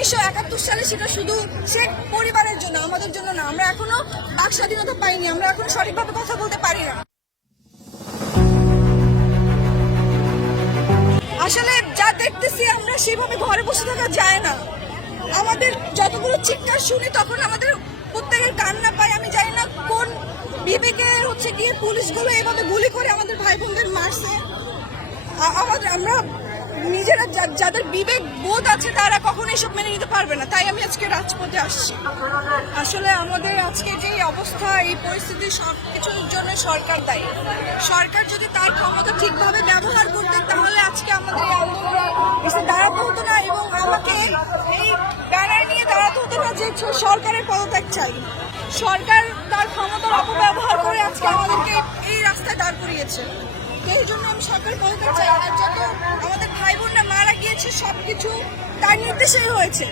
1971 সালে সেটা শুধু শেখ পরিবারের জন্য, আমাদের জন্য না। আমরা এখনো বাক স্বাধীনতা পাইনি, আমরা এখনো সঠিকভাবে কথা বলতে পারি না। আসলে যা দেখতেছি আমরা সেভাবে ঘরে বসে থাকা যায় না। আমাদের যতগুলো চিৎকার শুনি তখন আমাদের প্রত্যেকের কান্না পায়। আমি জানি না কোন বিবেকে গিয়ে পুলিশগুলো এভাবে গুলি করে আমাদের ভাই বোনদের মারছে। আমরা নিজেরা যাদের বিবেক বোধ আছে তারা কখনো এসব মেনে নিতে পারবে না। তাই আমি আজকে রাজপথে আসছি। আসলে আমাদের আজকে যে অবস্থা, এই পরিস্থিতি সবকিছুর জন্য সরকার দায়ী। সরকার যদি তার ক্ষমতা ঠিকভাবে ব্যবহার করতে তাহলে আজকে আমাদের এই আন্দোলনে এসে দাঁড়াতে হতো না এবং আমাকে এই ব্যানার নিয়ে দাঁড়াতে হতো না যে সরকারের পদত্যাগ চাই। সরকার তার ক্ষমতার অপব্যবহার করে আজকে আমাদেরকে এই রাস্তায় দাঁড় করিয়েছে। এই জন্য আমি সরকার পদত্যাগ চাই। আর যত আমাদের ভাই বোনরা মারা গিয়েছে সবকিছু তার নির্দেশেই হয়েছে।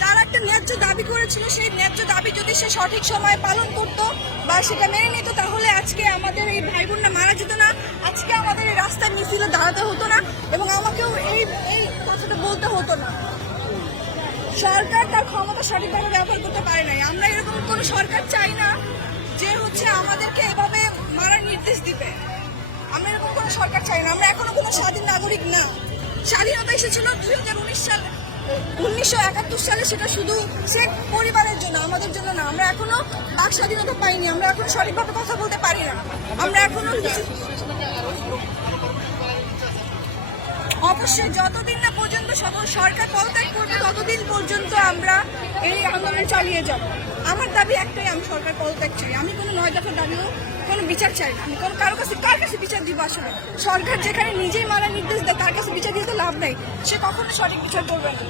তার একটা ন্যায্য দাবি করেছিল, সেই ন্যায্য দাবি যদি সে সঠিক সময় পালন করতো বা সেটা মেনে নিত তাহলে আজকে আমাদের এই ভাই বোনরা মারা যেত না, আজকে আমাদের এই রাস্তায় মিছিলে দাঁড়াতে হতো না এবং আমাকেও এই কথাটা বলতে হতো না। সরকার তার ক্ষমতা সঠিকভাবে ব্যবহার করতে পারে নাই। আমরা এরকম কোনো সরকার চাই না যে আমাদেরকে এভাবে মারার নির্দেশ দিবে। আমরা এরকম কোনো সরকার চাই না। আমরা এখনো কোনো স্বাধীন নাগরিক না। স্বাধীনতা এসেছিল 2019 সালে, 1971 সালে সেটা শুধু শেখ পরিবারের জন্য, আমাদের জন্য না। আমরা এখনো বাক স্বাধীনতা পাইনি, আমরা এখনো সঠিকভাবে কথা বলতে পারি না। আমরা এখনো অবশ্যই যতদিন না পর্যন্ত সরকার পদত্যাগ করবে ততদিন পর্যন্ত আমরা এই আন্দোলন চালিয়ে যাব। আমার দাবি একটাই, আমি সরকার পদত্যাগ চাই। আমি কোনো 9 দফার দাবিও কোনো বিচার চাই না। আমি কার কাছে বিচার দিব? আসলে সরকার যেখানে নিজেই মারার নির্দেশ দেয় তার কাছে বিচার দিতে লাভ নেই। সে কখনো সঠিক বিচার করবে না।